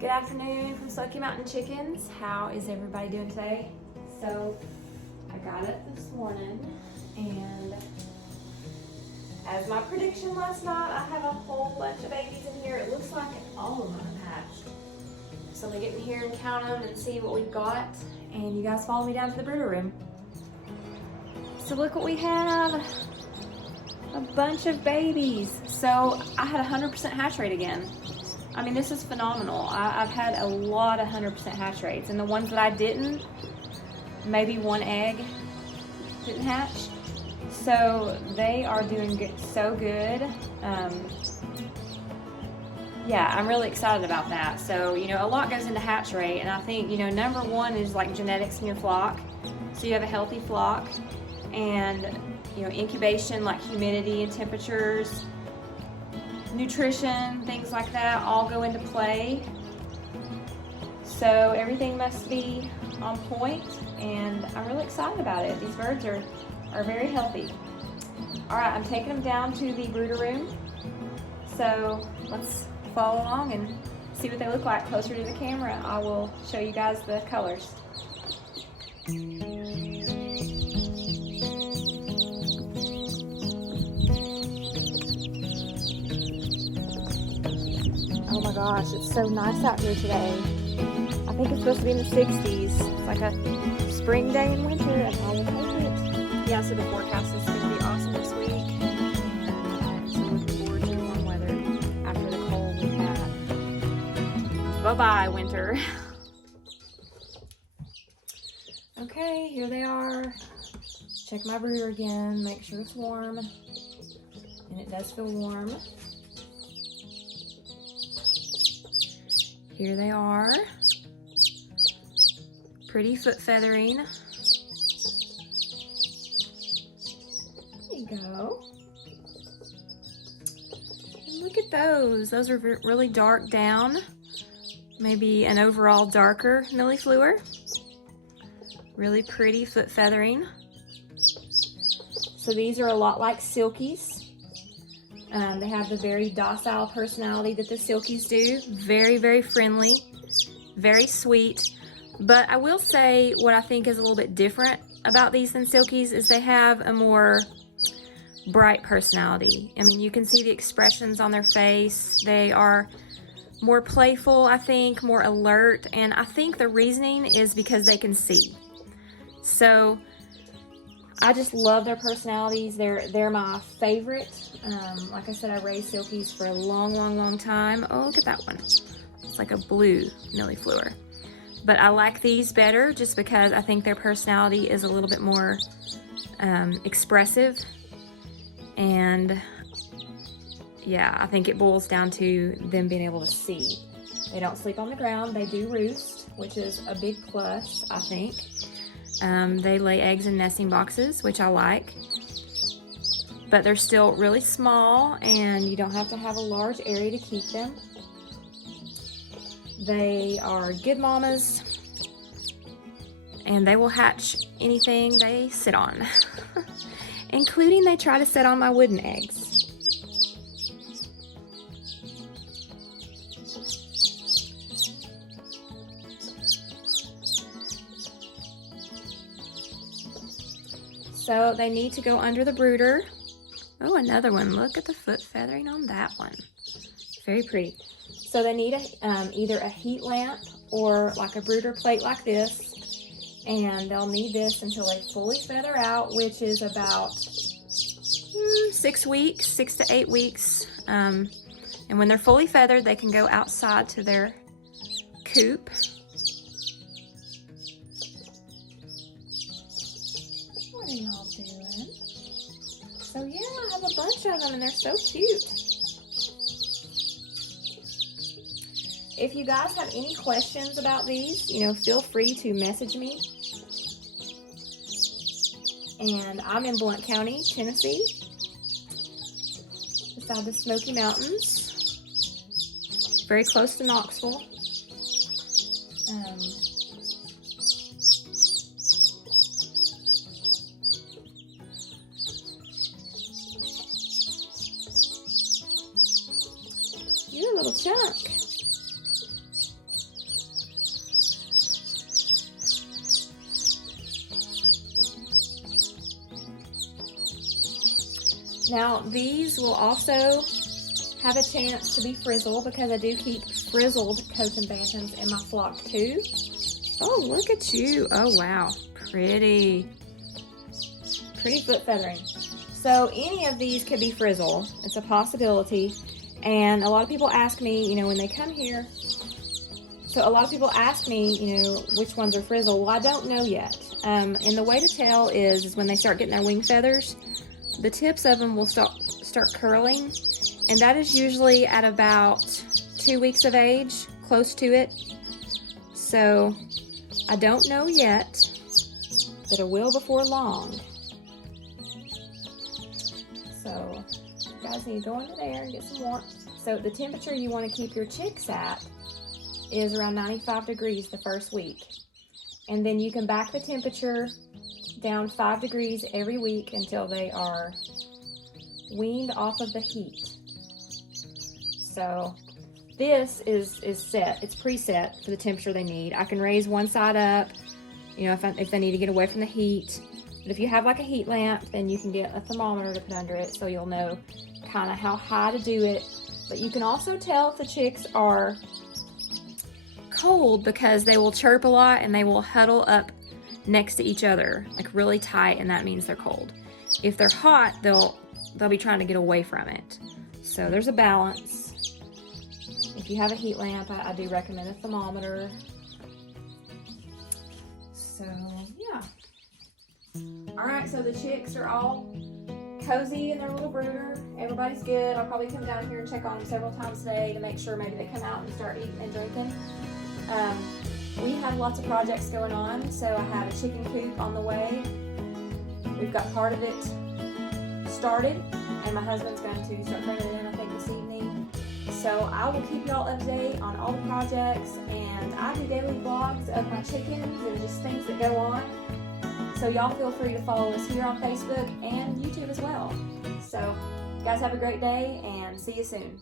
Good afternoon from Smoky Mountain Chickens. How is everybody doing today? So I got up this morning and as my prediction last night, I have a whole bunch of babies in here. It looks like all of them have hatched. So I'm gonna get in here and count them and see what we've got. And you guys follow me down to the brooder room. So look what we have. A bunch of babies. So I had 100% hatch rate again. I mean, this is phenomenal. I've had a lot of 100% hatch rates, and the ones that I didn't, maybe one egg didn't hatch. So they are doing good, so good. Yeah, I'm really excited about that. So, you know, a lot goes into hatch rate, and I think, you know, number one is like genetics in your flock. So you have a healthy flock, and, you know, incubation, like humidity and temperatures, nutrition, things like that all go into play. So everything must be on point, and I'm really excited about it. These birds are very healthy. All right, I'm taking them down to the brooder room. So let's follow along and see what they look like closer to the camera. I will show you guys the colors. Oh my gosh, it's so nice out here today. I think it's supposed to be in the 60s. It's like a spring day in winter, and I will take it. Yeah, so the forecast is going to be awesome this week. And I'm so looking forward to warm weather after the cold we had. Bye-bye, winter. Okay, here they are. Check my brooder again, make sure it's warm. And it does feel warm. Here they are. Pretty foot feathering. There you go. And look at those. Those are really dark down. Maybe an overall darker millifleur. Really pretty foot feathering. So these are a lot like silkies. They have the very docile personality that the silkies do. Very, very friendly, very sweet. But I will say what I think is a little bit different about these than silkies is they have a more bright personality. I mean, you can see the expressions on their face. They are more playful, I think, more alert. And I think the reasoning is because they can see. So I just love their personalities. They're my favorite. Like I said, I raised silkies for a long time. Oh, look at that one. It's like a blue millifleur. But I like these better just because I think their personality is a little bit more expressive. And yeah, I think it boils down to them being able to see. They don't sleep on the ground. They do roost, which is a big plus, I think. They lay eggs in nesting boxes, which I like. But they're still really small, and you don't have to have a large area to keep them. They are good mamas, and they will hatch anything they sit on, including they try to sit on my wooden eggs. So they need to go under the brooder. Oh, another one. Look at the foot feathering on that one. Very pretty. So they need either a heat lamp or like a brooder plate like this. And they'll need this until they fully feather out, which is about 6 weeks, 6 to 8 weeks. And when they're fully feathered, they can go outside to their coop. What are y'all doing? So yeah, I have a bunch of them and they're so cute. If you guys have any questions about these, you know, feel free to message me. And I'm in Blount County, Tennessee, beside the Smoky Mountains, very close to Knoxville. You're a little chunk. Now these will also have a chance to be frizzled because I do keep frizzled Cochin Bantams in my flock too. Oh, look at you. Oh, wow. Pretty foot feathering. So any of these could be frizzled. It's a possibility. And a lot of people ask me, you know, when they come here, so a lot of people ask me, you know, which ones are frizzled. Well, I don't know yet. And the way to tell is when they start getting their wing feathers, the tips of them will start curling. And that is usually at about 2 weeks of age, close to it. So I don't know yet, but I will before long. So you guys need to go into there and get some warmth. So the temperature you want to keep your chicks at is around 95 degrees the first week. And then you can back the temperature down 5 degrees every week until they are weaned off of the heat. So this is set. It's preset for the temperature they need. I can raise one side up, you know, if they need to get away from the heat. But if you have like a heat lamp, then you can get a thermometer to put under it so you'll know kind of how high to do it. But you can also tell if the chicks are cold because they will chirp a lot and they will huddle up next to each other, like really tight, and that means they're cold. If they're hot, they'll be trying to get away from it. So there's a balance. If you have a heat lamp, I do recommend a thermometer. So yeah. All right, so the chicks are all cozy in their little brooder. Everybody's good. I'll probably come down here and check on them several times today to make sure maybe they come out and start eating and drinking. We have lots of projects going on. So I have a chicken coop on the way. We've got part of it started, and my husband's going to start bringing it in, I think, this evening. So I will keep y'all up to date on all the projects, and I do daily vlogs of my chickens and just things that go on. So y'all feel free to follow us here on Facebook and YouTube as well. So you guys have a great day and see you soon.